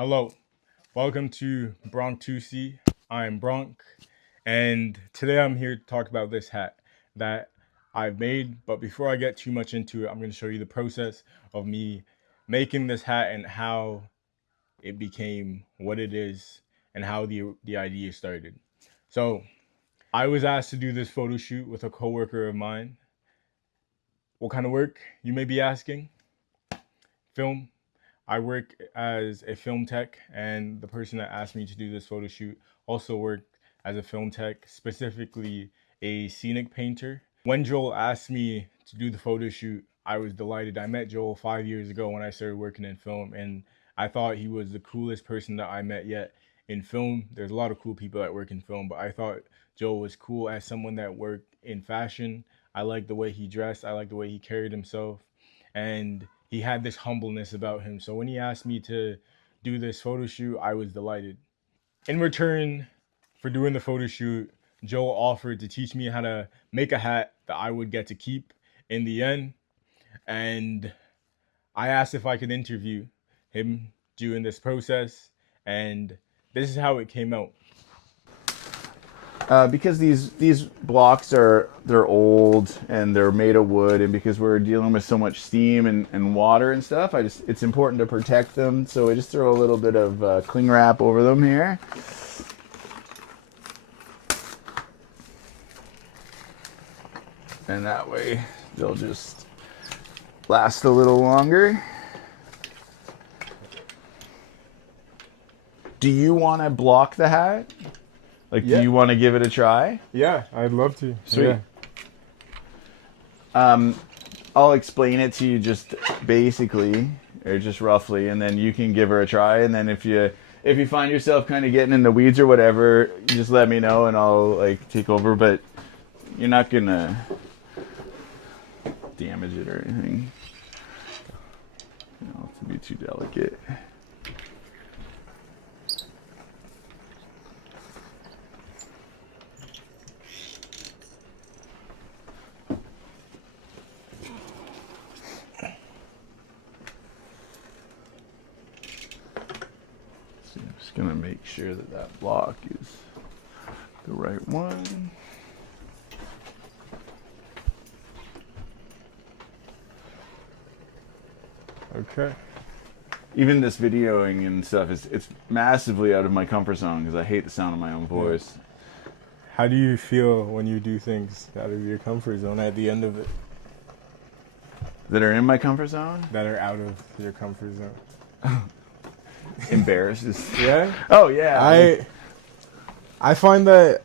Hello, welcome to Bronk 2C. I'm Bronk, and today I'm here to talk about this hat that I've made. But before I get too much into it, I'm going to show you the process of me making this hat and how it became what it is and how the idea started. So, I was asked to do this photo shoot with a coworker of mine. What kind of work, you may be asking? Film. I work as a film tech, and the person that asked me to do this photo shoot also worked as a film tech, specifically a scenic painter. When Joel asked me to do the photo shoot, I was delighted. I met Joel 5 years ago when I started working in film, and I thought he was the coolest person that I met yet in film. There's a lot of cool people that work in film, but I thought Joel was cool as someone that worked in fashion. I liked the way he dressed, I liked the way he carried himself, and he had this humbleness about him. So when he asked me to do this photo shoot, I was delighted. In return for doing the photo shoot, Joel offered to teach me how to make a hat that I would get to keep in the end. And I asked if I could interview him during this process, and this is how it came out. Because these blocks they're old and they're made of wood, and because we're dealing with so much steam and water and stuff, it's important to protect them. So I just throw a little bit of cling wrap over them here. And that way they'll just last a little longer. Do you want to block the hat? Like, Yeah. do you want to give it a try? Yeah, I'd love to. Sweet. Yeah. I'll explain it to you just basically, or just roughly, and then you can give her a try. And then if you find yourself kind of getting in the weeds or whatever, you just let me know and I'll like take over. But you're not gonna damage it or anything. To be too delicate. Just gonna make sure that block is the right one. Okay. Even this videoing and stuff it's massively out of my comfort zone because I hate the sound of my own voice. How do you feel when you do things out of your comfort zone at the end of it? That are in my comfort zone? That are out of your comfort zone. Embarrassed. Yeah? Oh yeah. I find that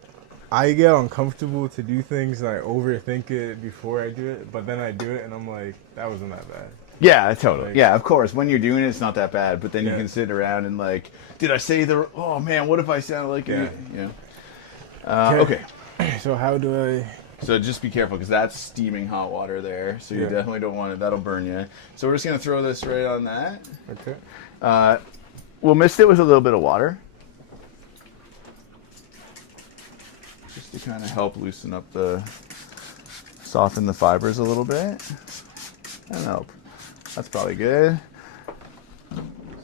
I get uncomfortable to do things and I overthink it before I do it, but then I do it and I'm like, that wasn't that bad. Yeah, totally. Like, yeah, of course. When you're doing it, it's not that bad. But then you Yeah. can sit around and like, did I say the? Oh man, what if I sounded like Yeah. it? You know. Okay. So how do I? So just be careful because that's steaming hot water there. So you Yeah. definitely don't want it. That'll burn you. So we're just gonna throw this right on that. Okay. We'll mist it with a little bit of water, just to kind of help loosen up soften the fibers a little bit. And help. That's probably good.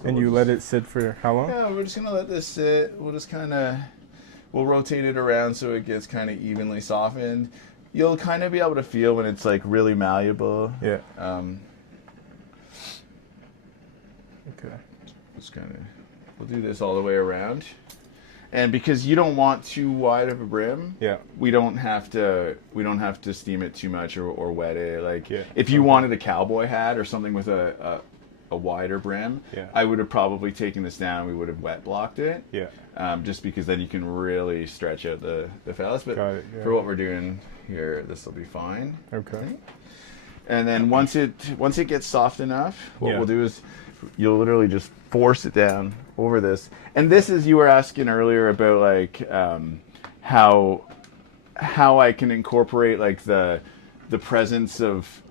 And you let it sit for how long? Yeah, we're just gonna let this sit. We'll rotate it around so it gets kind of evenly softened. You'll kind of be able to feel when it's like really malleable. Yeah. Okay. Just kind of, we'll do this all the way around. And because you don't want too wide of a brim, Yeah. we don't have to steam it too much or wet it. Like Yeah. if you wanted a cowboy hat or something with a wider brim, Yeah. I would have probably taken this down. We would have wet blocked it. Yeah. Just because then you can really stretch out the phallus. But Got it, yeah. for what we're doing here, this will be fine. Okay. And then once it gets soft enough, what Yeah. we'll do is you'll literally just force it down over this. And this is, you were asking earlier about like how I can incorporate like the presence of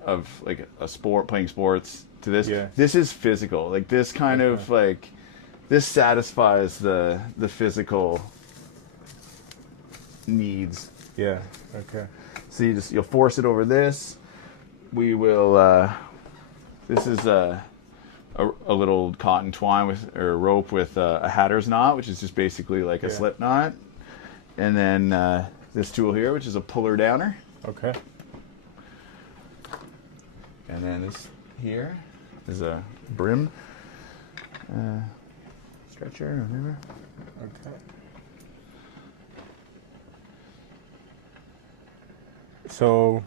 like a sport, playing sports to this. Yeah. This is physical. Like this kind of like, this satisfies the physical needs. Yeah. Okay. So you'll force it over this. We will. This is a little cotton twine with or rope with a hatter's knot, which is just basically like a slip knot, and then this tool here, which is a puller downer. Okay. And then this here is a brim stretcher or whatever. Okay. So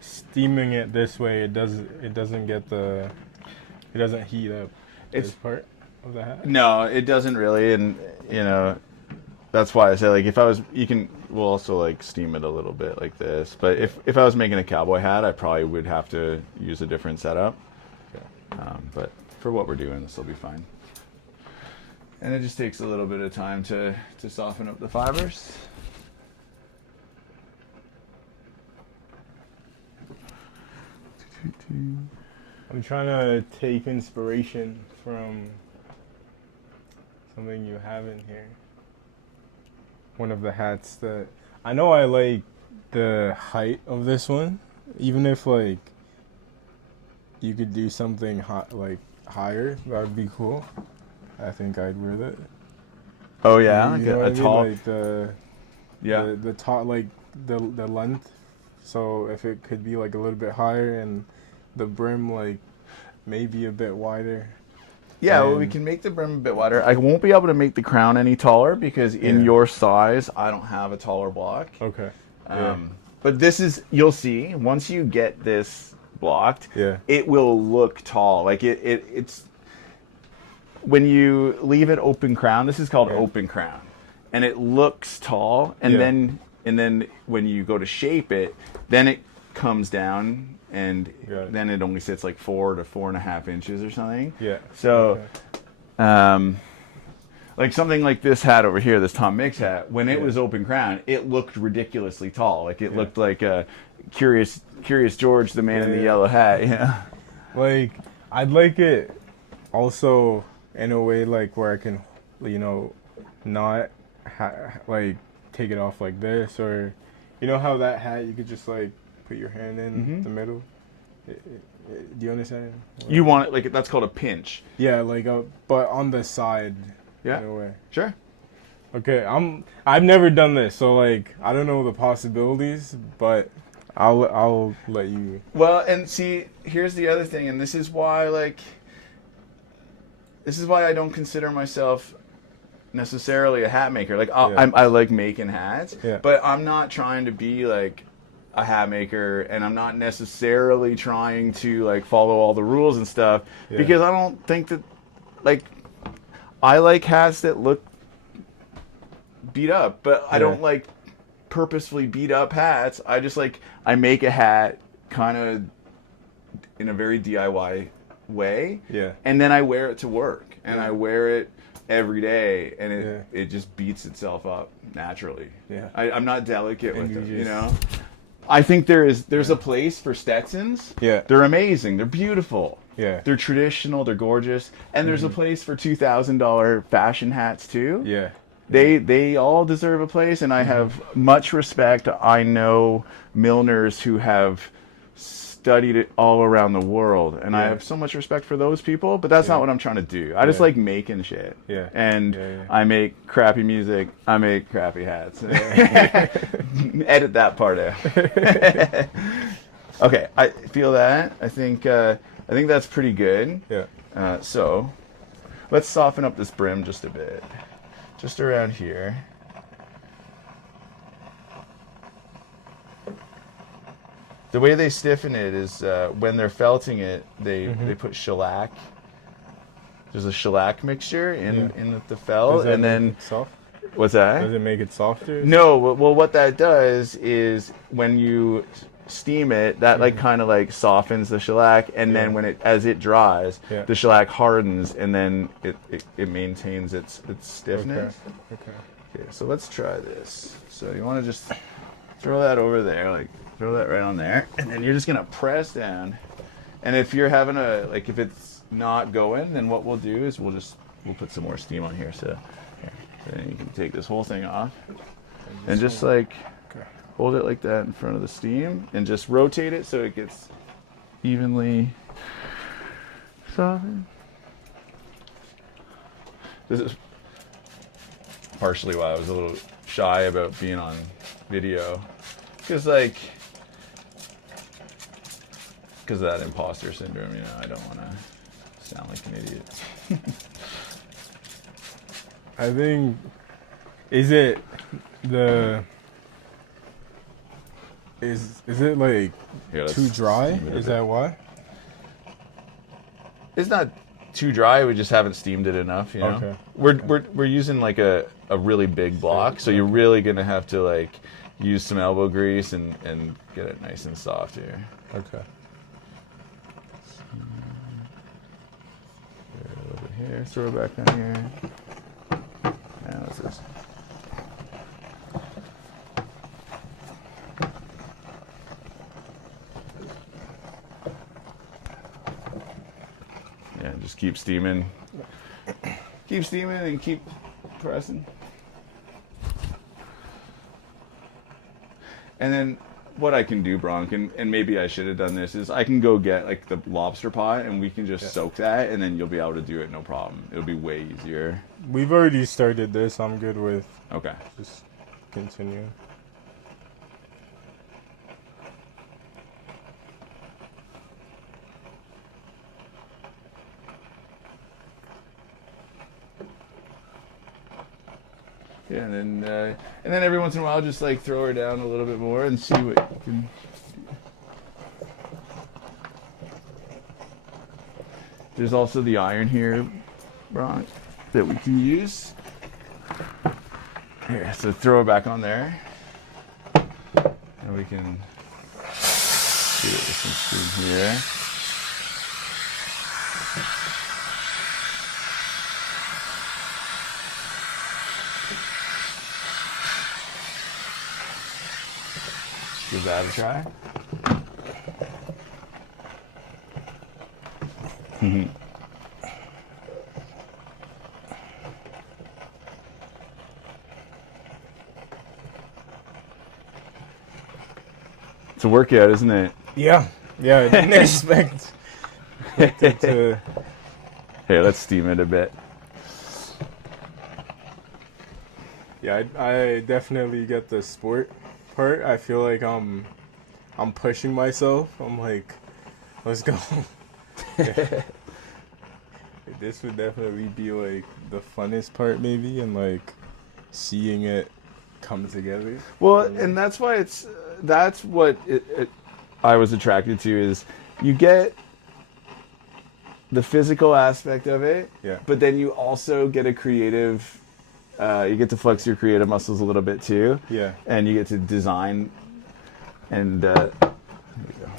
steaming it this way, it doesn't heat up this part of the hat. No, it doesn't really, and that's why I say like if I was, we'll also like steam it a little bit like this. But if I was making a cowboy hat, I probably would have to use a different setup. Okay. But for what we're doing, this will be fine. And it just takes a little bit of time to soften up the fibers. I'm trying to take inspiration from something you have in here. One of the hats that I know I like the height of this one, even if like you could do something like higher, that would be cool. I think I'd wear that. Oh yeah, you know like a tall. Like the top, like the length. So if it could be like a little bit higher and the brim like maybe a bit wider. Yeah, well, we can make the brim a bit wider. I won't be able to make the crown any taller because in your size, I don't have a taller block. Okay. But this is, you'll see, once you get this blocked, it will look tall. Like it's, when you leave it open crown, this is called open crown, and it looks tall, and then when you go to shape it, then it comes down, and then it only sits like 4 to 4.5 inches or something. Yeah. So, like something like this hat over here, this Tom Mix hat, when it was open crown, it looked ridiculously tall. Like it looked like a Curious George, the man in the yellow hat. Yeah. Like I'd like it also in a way like where I can, not like take it off like this, or how that hat you could just like put your hand in the middle. Do you understand? You want it like that's called a pinch. Yeah, like but on the side. Yeah. In a way. Sure. Okay, I've never done this, so like I don't know the possibilities, but I'll let you. Well, and see, here's the other thing, and this is why I don't consider myself necessarily a hat maker. Like I like making hats, but I'm not trying to be like a hat maker, and I'm not necessarily trying to like follow all the rules and stuff because I don't think that like I like hats that look beat up, but I don't like purposefully beat up hats. I just like I make a hat kind of in a very DIY way, and then I wear it to work, and I wear it every day, and it just beats itself up naturally. I'm not delicate with it, I think there's a place for Stetsons. They're amazing. They're beautiful. They're traditional. They're gorgeous. And there's a place for $2,000 fashion hats too. They all deserve a place, and I have much respect. I know milliners who have studied it all around the world, and I have so much respect for those people, but that's not what I'm trying to do. I just like making shit. And I make crappy music. I make crappy hats. Edit that part out. Okay, I feel that. I think that's pretty good. So let's soften up this brim just a bit. Just around here. The way they stiffen it is when they're felting it, they put shellac. There's a shellac mixture in the felt, and then soft? What's that? Does it make it softer? No. Well, what that does is when you steam it, that like kind of like softens the shellac, and then as it dries, the shellac hardens, and then it maintains its stiffness. Okay. So let's try this. So you want to just throw that over there, like. Throw that right on there, and then you're just gonna press down. And if you're having if it's not going, then what we'll do is we'll put some more steam on here. So then you can take this whole thing off, and just like hold it like that in front of the steam, and just rotate it so it gets evenly softened. This is partially why I was a little shy about being on video, because of that imposter syndrome. You know, I don't want to sound like an idiot. I think, is it the is it like Here, too let's dry? steam it a Is bit. that why? It's not too dry. We just haven't steamed it enough. You know, Okay. we're using like a really big block, so you're really gonna have to like use some elbow grease and get it nice and soft here. Okay. A little bit here. Throw it back down here. Now what's this? Yeah, just keep steaming. Keep steaming and keep pressing. And then what I can do, Bronk, and maybe I should have done this, is I can go get like the lobster pot and we can just soak that, and then you'll be able to do it no problem. It'll be way easier. We've already started this. I'm good with Okay. just continuing. Yeah, and then every once in a while, just like throw her down a little bit more and see what you can. There's also the iron here, Bronk, that we can use. Here, so throw it back on there, and we can do it with some spoon here. Give that a try. It's a workout, isn't it? Yeah. Yeah. I didn't expect it to. Here, let's steam it a bit. Yeah, I definitely get the sport part. I feel like I'm pushing myself. I'm like, let's go. This would definitely be like the funnest part, maybe, and like seeing it come together. Well, and that's why that's what I was attracted to, is you get the physical aspect of it, Yeah. but then you also get a creative, you get to flex your creative muscles a little bit too. Yeah. And you get to design, and there we go.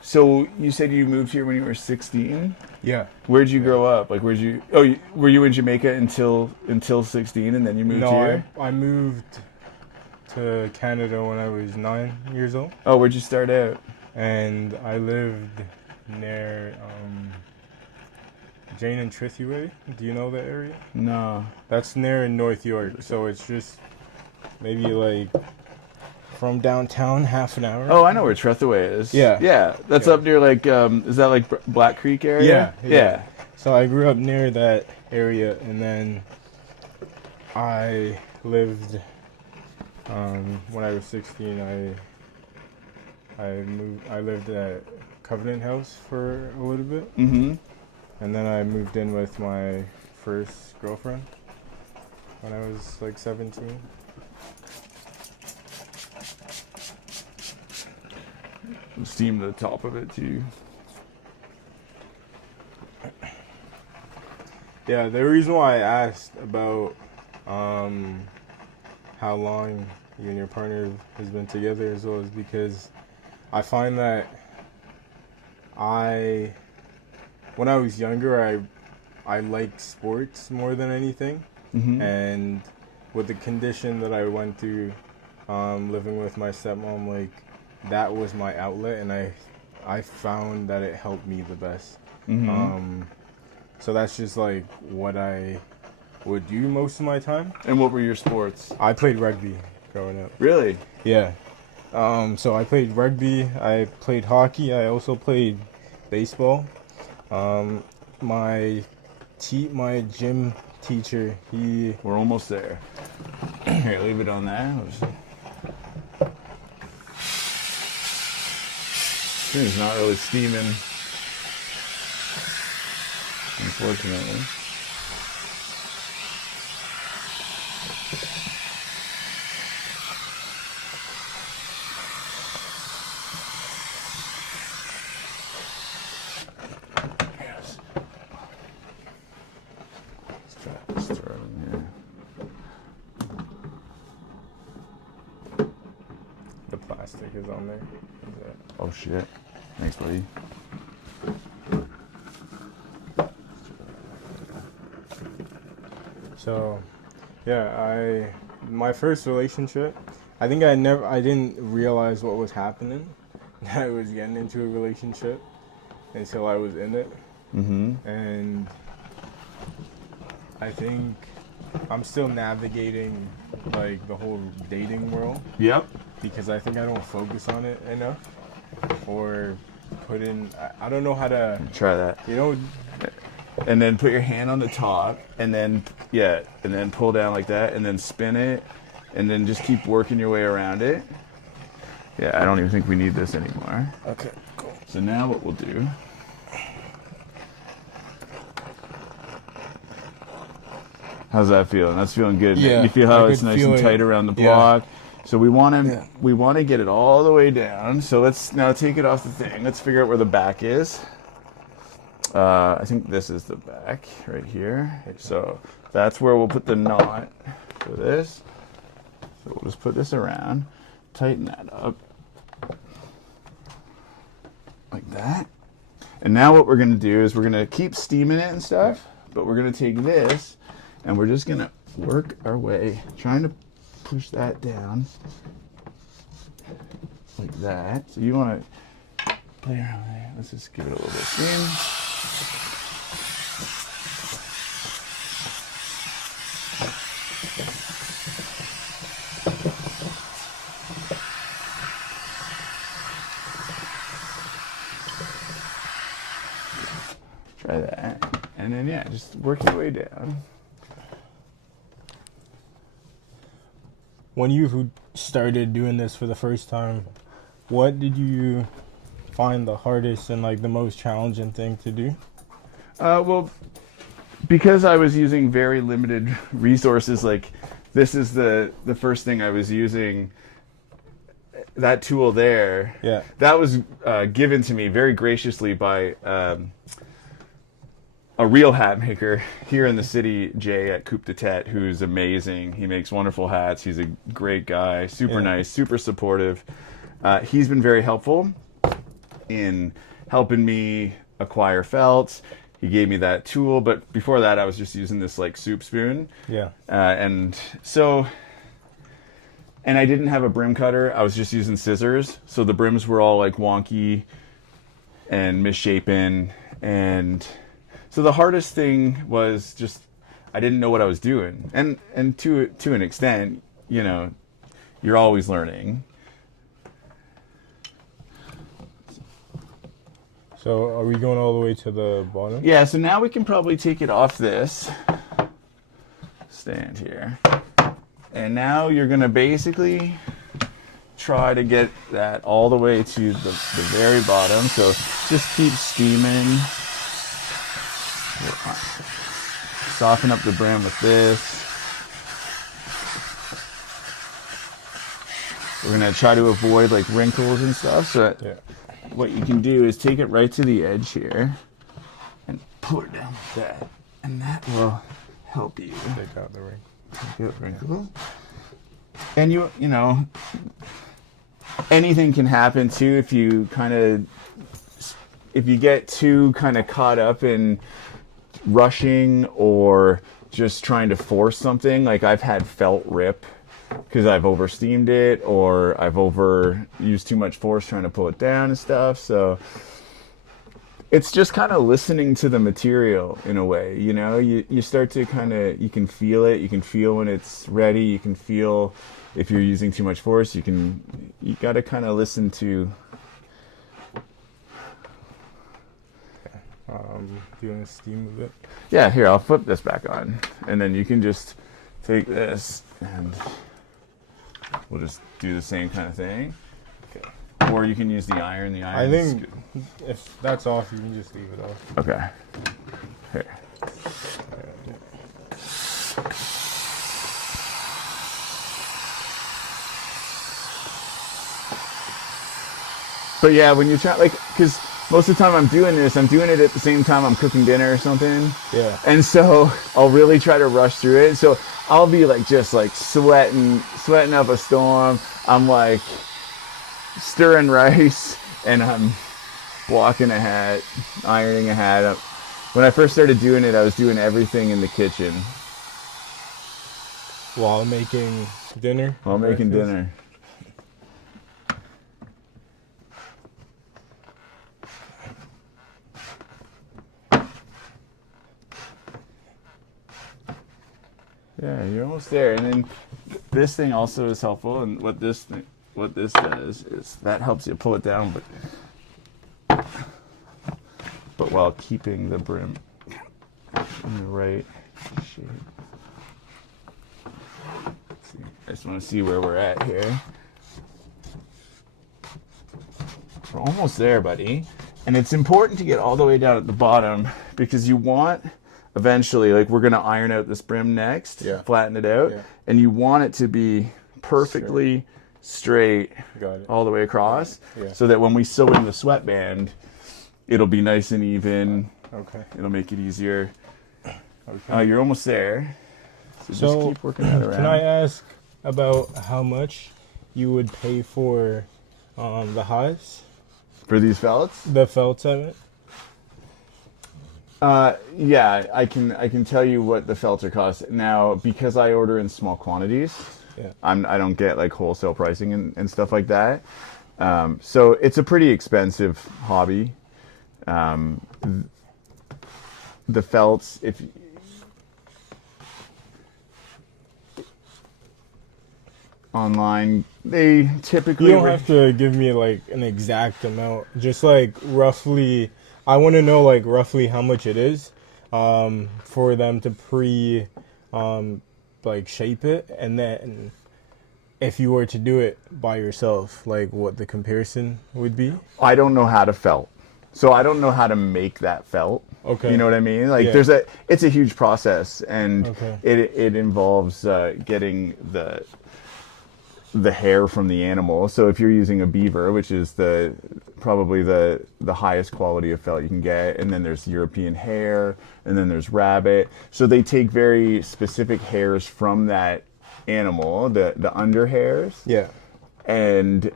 So you said you moved here when you were 16? Yeah. Where'd you grow up? Like, where'd you? Oh, were you in Jamaica until 16, and then you moved No, here? I moved to Canada when I was 9 years old, Oh, where'd you start out? and I lived near Jane and Trithie Way. Do you know that area? No. That's near in North York, so it's just maybe like from downtown half an hour. Oh, I know where Trethaway is. Yeah. Yeah, that's Yeah. up near like, is that like Black Creek area? Yeah. So I grew up near that area, and then I lived when I was 16. I lived at Covenant House for a little bit, Mm-hmm. and then I moved in with my first girlfriend when I was like 17. Steam the top of it too. Yeah, the reason why I asked about how long you and your partner has been together as well is because I find that when I was younger, I liked sports more than anything, Mm-hmm. and with the condition that I went through living with my stepmom, like that was my outlet, and I found that it helped me the best. So that's just like what I would do most of my time. And what were your sports? I played rugby growing up. Really? Yeah. So I played rugby. I played hockey. I also played baseball. My my gym teacher, We're almost there. Here, leave it on there. It's not really steaming, unfortunately. Yes. Let's throw it in here. the plastic is on there. Oh shit. Thanks, buddy. So, yeah, my first relationship, I didn't realize what was happening, that I was getting into a relationship until I was in it. And I think I'm still navigating like the whole dating world. Yep. Because I think I don't focus on it enough, or put in. I don't know how to try that. And then put your hand on the top, and then pull down like that, and then spin it, and then just keep working your way around it. Yeah, I don't even think we need this anymore. Okay, cool. So now what we'll do. How's that feeling? That's feeling good. Yeah, You feel how I it's could nice feel and it. tight around the block. Yeah. So we want to get it all the way down. So let's now take it off the thing. Let's figure out where the back is. I think this is the back right here. So that's where we'll put the knot for this. So we'll just put this around, tighten that up like that. And now what we're going to do is we're going to keep steaming it and stuff, but we're going to take this and we're just going to work our way, trying to push that down like that. So you want to play around there. Let's just give it a little bit of steam. Try that. And then, yeah, just work your way down. When you started doing this for the first time, what did you find the hardest and like the most challenging thing to do? Well, because I was using very limited resources, like this is the first thing I was using. That tool there, Yeah. that was given to me very graciously by a real hat maker here in the city, Jay at Coupe de Tete, who's amazing. He makes wonderful hats. He's a great guy, super nice, super supportive. He's been very helpful in helping me acquire felts. He gave me that tool, but before that I was just using this like soup spoon. Yeah. And I didn't have a brim cutter. I was just using scissors. So the brims were all like wonky and misshapen. And so the hardest thing was just, I didn't know what I was doing. And to an extent, you know, you're always learning. So are we going all the way to the bottom? Yeah, so now we can probably take it off this stand here. And now you're going to basically try to get that all the way to the very bottom. So just keep steaming. Soften up the brim with this. We're going to try to avoid like wrinkles and stuff. So that what you can do is take it right to the edge here and pull it down like that. And that will help you. Take out the ring. Wrinkles. And you know, anything can happen too if you get too kind of caught up in rushing or just trying to force something. Like I've had felt rip because I've oversteamed it or I've used too much force trying to pull it down and stuff. So it's just kind of listening to the material in a way, you know. You start to kind of, you can feel it. You can feel when it's ready. You can feel if you're using too much force. You got to kind of listen to. Do you want to steam a bit? Yeah, here, I'll flip this back on, and then you can just take this and we'll just do the same kind of thing. Okay. Or you can use the iron. The iron. I think if that's off, you can just leave it off. Okay. Here. But yeah, when you try, like, because most of the time I'm doing it at the same time I'm cooking dinner or something. Yeah. And so I'll really try to rush through it. So I'll be like just like sweating up a storm. I'm like stirring rice and I'm blocking a hat, ironing a hat. When I first started doing it, I was doing everything in the kitchen. While making dinner? While making dinner. Yeah, you're almost there. And then this thing also is helpful. And what this does is that helps you pull it down, but while keeping the brim in the right shape. Let's see. I just want to see where we're at here. We're almost there, buddy. And it's important to get all the way down at the bottom because you want eventually, like we're going to iron out this brim next, flatten it out, and you want it to be perfectly straight all the way across so that when we sew in the sweatband, it'll be nice and even. Okay. It'll make it easier. Okay. You're almost there. So just keep working that around. Can I ask about how much you would pay for the hives? For these felts? The felts of it? Yeah, I can tell you what the felts are cost. Now, because I order in small quantities, I don't get like wholesale pricing and stuff like that. So it's a pretty expensive hobby. The felts, if online, they typically... You don't have to give me like an exact amount. Just like roughly, I want to know like roughly how much it is for them to like shape it, and then if you were to do it by yourself, like what the comparison would be. I don't know how to felt. So I don't know how to make that felt. Okay. You know what I mean? Like it's a huge process, and it involves getting the hair from the animal. So if you're using a beaver, which is probably the highest quality of felt you can get, and then there's European hare, and then there's rabbit. So they take very specific hairs from that animal, the under hairs. Yeah. And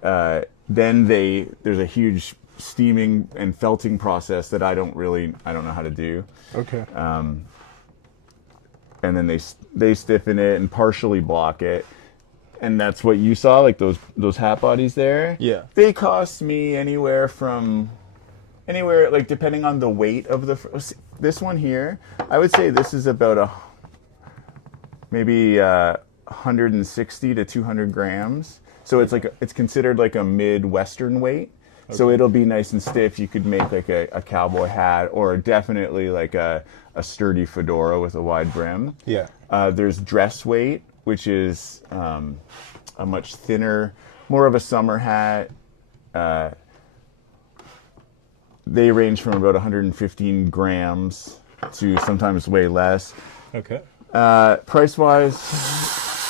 then there's a huge steaming and felting process that I don't know how to do. Okay. And then they stiffen it and partially block it. And that's what you saw, like those hat bodies there. Yeah. They cost me anywhere, like depending on the weight of this one here, I would say this is about maybe 160 to 200 grams. So it's considered like a mid-western weight. Okay. So it'll be nice and stiff. You could make like a cowboy hat, or definitely like a sturdy fedora with a wide brim. Yeah. There's dress weight, which is a much thinner, more of a summer hat. They range from about 115 grams to sometimes way less. Okay. Price-wise,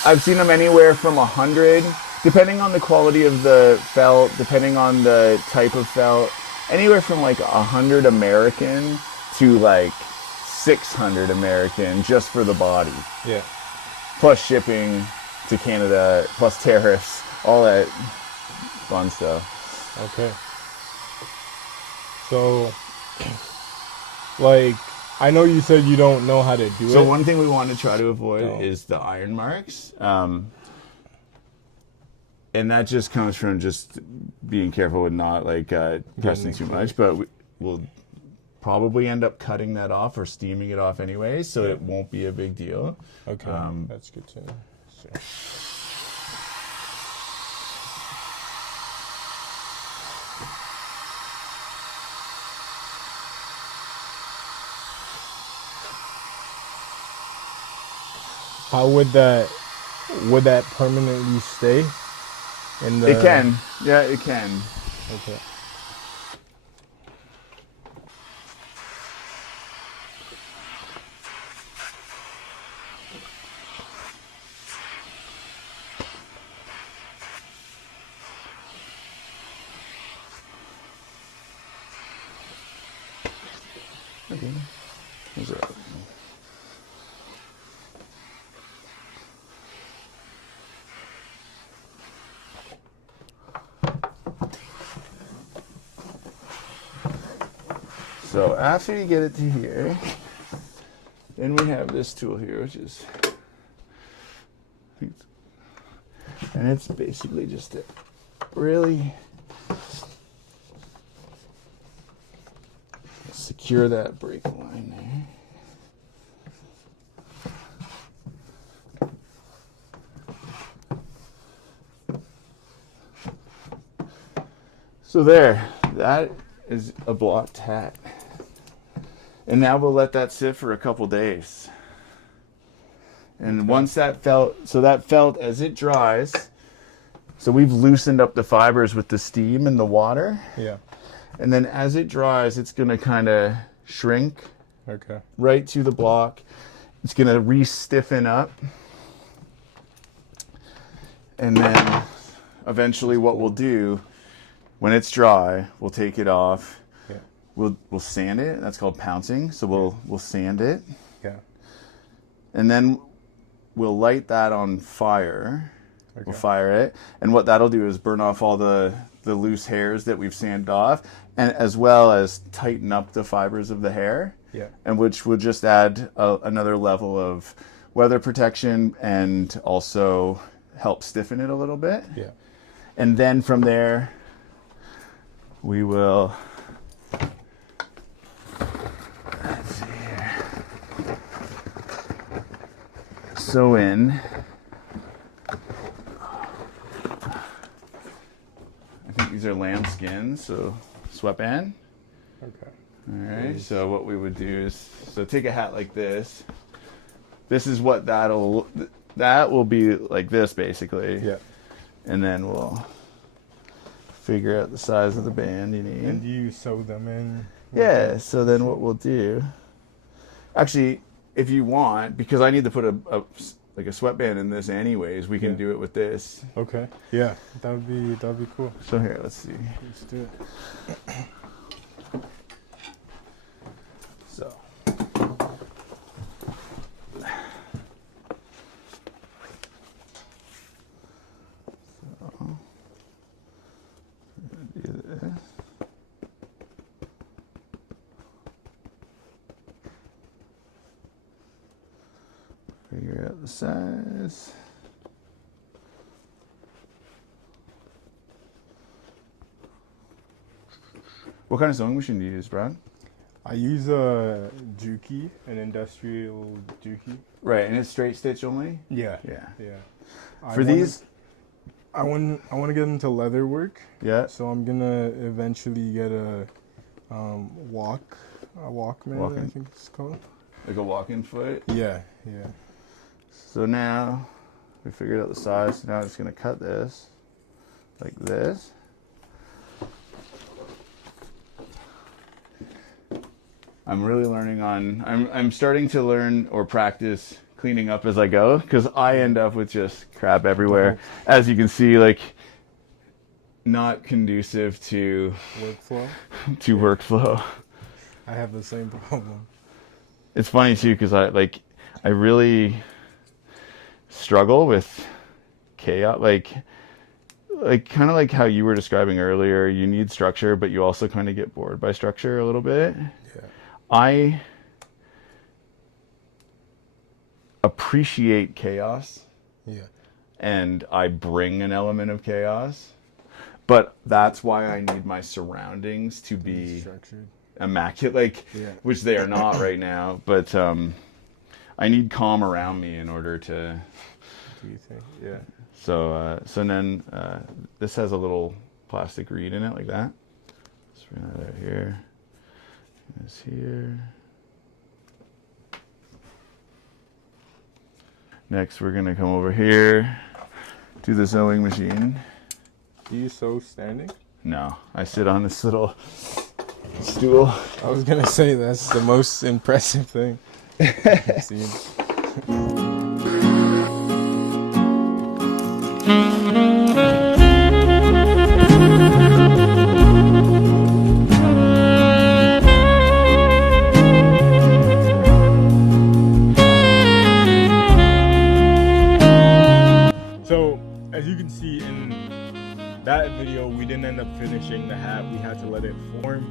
I've seen them anywhere from 100, depending on the quality of the felt, depending on the type of felt, anywhere from like 100 American to like 600 American just for the body. Yeah. Plus shipping to Canada, plus tariffs, all that fun stuff. Okay. So, like, I know you said you don't know how to do it. So one thing we want to try to avoid is the iron marks. and that just comes from just being careful with not like pressing too much. But we'll probably end up cutting that off or steaming it off anyway, so it won't be a big deal. Okay, that's good to know. So. How would that permanently stay in the? It can, yeah, it can. Okay. Okay. So after you get it to here, then we have this tool here, which is, and it's basically just to really secure that brake line there. So there, that is a blocked hat. And now we'll let that sit for a couple days. And once that felt as it dries, so we've loosened up the fibers with the steam and the water. Yeah. And then as it dries, it's gonna kind of shrink right to the block. It's gonna re-stiffen up. And then eventually what we'll do, when it's dry, we'll take it off. Yeah. We'll sand it. That's called pouncing. So we'll sand it. Yeah. And then we'll light that on fire. Okay. We'll fire it. And what that'll do is burn off all the loose hairs that we've sanded off, and as well as tighten up the fibers of the hair. Yeah. And which will just add another level of weather protection and also help stiffen it a little bit. Yeah. And then from there, we will, let's see here, sew in, I think these are lamb skins, so sweatband. Okay. All right, so what we would do is, so take a hat like this. This is what that will be like this basically. Yeah. And then we'll figure out the size of the band you need. And you sew them in? Yeah, so then what we'll do, actually, if you want, because I need to put like a sweatband in this anyways, we can do it with this. Okay. Yeah, that'd be cool. So here, let's see. Let's do it. So. Do this. Figure out the size. What kind of sewing machine do you use, Brad? I use a Juki, an industrial Juki. Right, and it's straight stitch only? Yeah. Yeah. Yeah. For these? I want to get into leather work. Yeah. So I'm gonna eventually get a Walkman, I think it's called. Like a walk-in foot? Yeah, yeah. So now we figured out the size. So now I'm just gonna cut this like this. I'm really learning on. I'm starting to learn or practice cleaning up as I go, because I end up with just crap everywhere. As you can see, like, not conducive to workflow. I have the same problem. It's funny too, because I really struggle with chaos, like kind of like how you were describing earlier. You need structure, but you also kind of get bored by structure a little bit. Yeah. I appreciate chaos. Yeah. and I bring an element of chaos. But that's why I need my surroundings to be Structured. immaculate, like, Yeah. which they are not right now. But I need calm around me in order to. Do you think? Yeah. So then this has a little plastic reed in it like that. Let's bring that out here. This here. Next, we're gonna come over here to the sewing machine. Do you sew standing? No, I sit on this little stool. I was gonna say that's the most impressive thing I've seen. So, as you can see in that video, we didn't end up finishing the hat. We had to let it form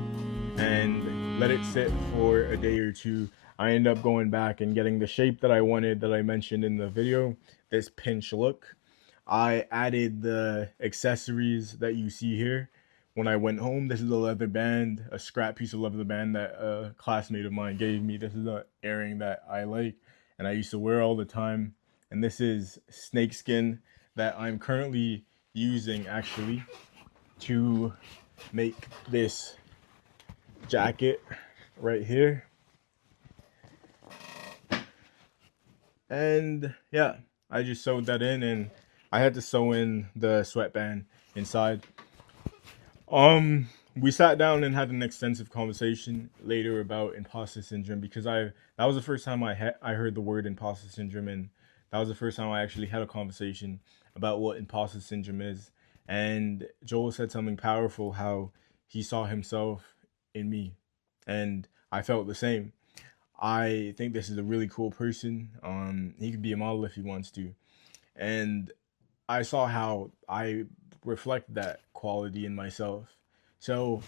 and let it sit for a day or two. I ended up going back and getting the shape that I wanted, that I mentioned in the video, this pinch look. I added the accessories that you see here. When I went home, this is a leather band, a scrap piece of leather band that a classmate of mine gave me. This is an earring that I like and I used to wear all the time. And this is snakeskin that I'm currently using actually to make this jacket right here. And yeah, I just sewed that in, and I had to sew in the sweatband inside. We sat down and had an extensive conversation later about imposter syndrome, because that was the first time I heard the word imposter syndrome, and that was the first time I actually had a conversation about what imposter syndrome is. And Joel said something powerful, how he saw himself in me, and I felt the same. I think this is a really cool person. He could be a model if he wants to, and I saw how I reflect that quality in myself. So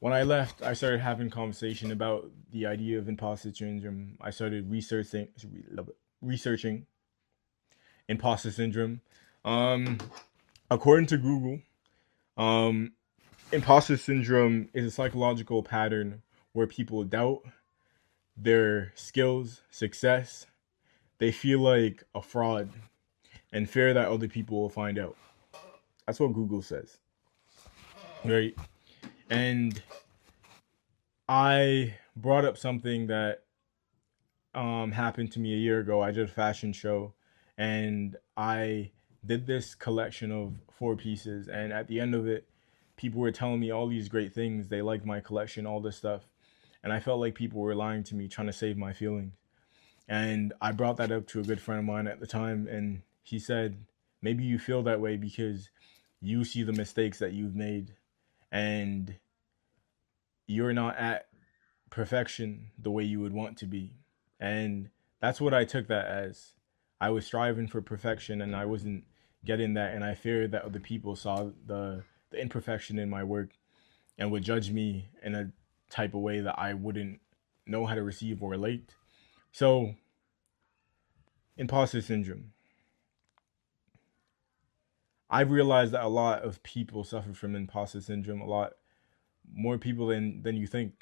when I left, I started having conversation about the idea of imposter syndrome. I started researching imposter syndrome. Um, According to Google, um, imposter syndrome is a psychological pattern where people doubt their skills, success. They feel like a fraud and fear that other people will find out. That's what Google says, right? And I brought up something that happened to me a year ago. I did a fashion show, and I did this collection of 4 pieces. And at the end of it, people were telling me all these great things. They liked my collection, all this stuff, and I felt like people were lying to me, trying to save my feelings. And I brought that up to a good friend of mine at the time, and he said, maybe you feel that way because you see the mistakes that you've made, and you're not at perfection the way you would want to be. And that's what I took that as. I was striving for perfection and I wasn't getting that, and I feared that other people saw the imperfection in my work and would judge me in a type of way that I wouldn't know how to receive or relate. So, imposter syndrome. I've realized that a lot of people suffer from imposter syndrome, a lot more people than you think.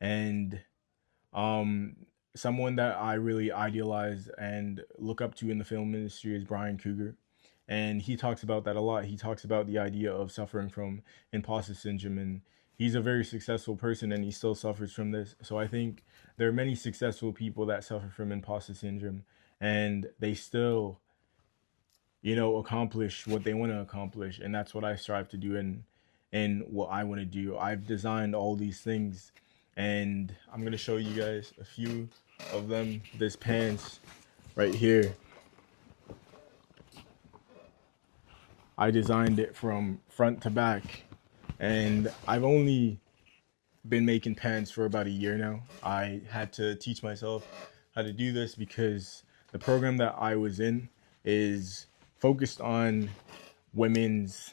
And um someone that I really idealize and look up to in the film industry is Brian Cougar. And he talks about that a lot. He talks about the idea of suffering from imposter syndrome, and he's a very successful person and he still suffers from this. So I think there are many successful people that suffer from imposter syndrome and they still, accomplish what they want to accomplish, and that's what I strive to do, and what I want to do. I've designed all these things, and I'm gonna show you guys a few of them. This pants right here, I designed it from front to back, and I've only been making pants for about a year now. I had to teach myself how to do this because the program that I was in is focused on women's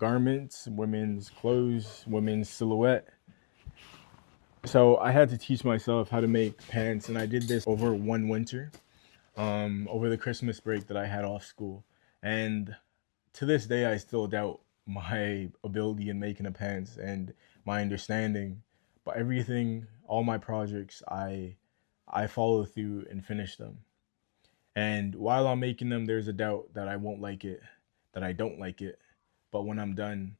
garments, women's clothes, women's silhouette. So I had to teach myself how to make pants, and I did this over one winter, over the Christmas break that I had off school. And to this day, I still doubt my ability in making a pants and my understanding. But everything, all my projects, I follow through and finish them. And while I'm making them, there's a doubt that I won't like it, that I don't like it. But when I'm done,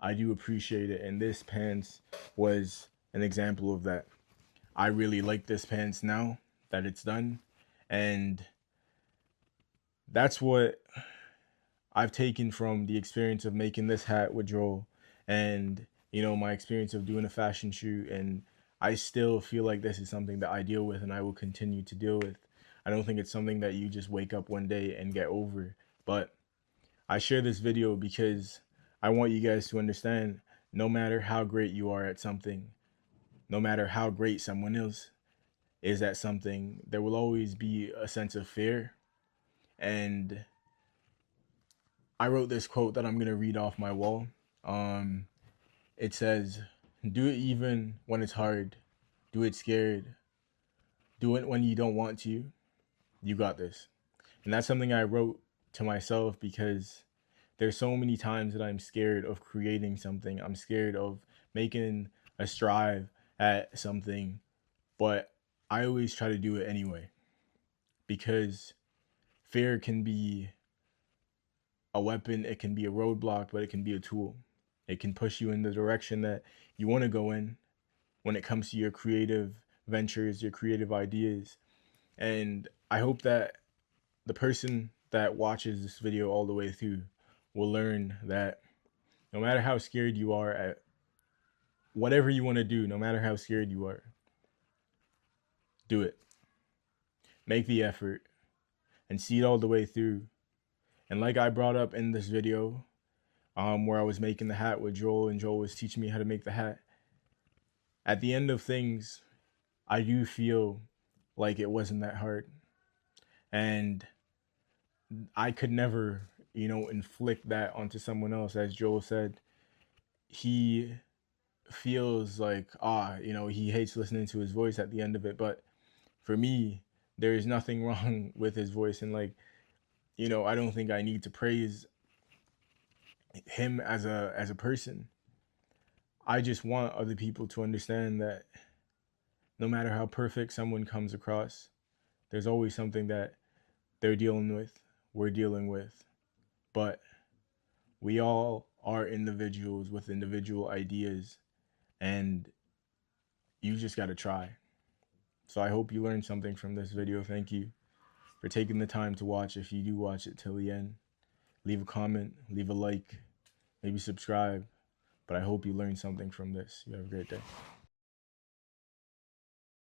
I do appreciate it. And this pants was an example of that. I really like this pants now that it's done. And that's what I've taken from the experience of making this hat with Joel and, my experience of doing a fashion shoot. And I still feel like this is something that I deal with and I will continue to deal with. I don't think it's something that you just wake up one day and get over. But I share this video because I want you guys to understand, no matter how great you are at something, no matter how great someone else is at something, there will always be a sense of fear. And I wrote this quote that I'm going to read off my wall. Um, it says, "Do it even when it's hard. Do it scared. Do it when you don't want to. You got this." And that's something I wrote to myself because there's so many times that I'm scared of creating something. I'm scared of making a strive at something, but I always try to do it anyway because fear can be a weapon, it can be a roadblock, but it can be a tool. It can push you in the direction that you want to go in when it comes to your creative ventures, your creative ideas. And I hope that the person that watches this video all the way through will learn that no matter how scared you are at whatever you want to do, no matter how scared you are, do it. Make the effort and see it all the way through. And like I brought up in this video, where I was making the hat with Joel and Joel was teaching me how to make the hat, at the end of things, I do feel like it wasn't that hard. And I could never, inflict that onto someone else. As Joel said, he feels like, he hates listening to his voice at the end of it. But for me, there is nothing wrong with his voice. And like, I don't think I need to praise him as a person. I just want other people to understand that no matter how perfect someone comes across, there's always something that they're dealing with, we're dealing with. But we all are individuals with individual ideas, and you just got to try. So I hope you learned something from this video. Thank you for taking the time to watch. If you do watch it till the end, leave a comment, leave a like, maybe subscribe. But I hope you learned something from this. You have a great day.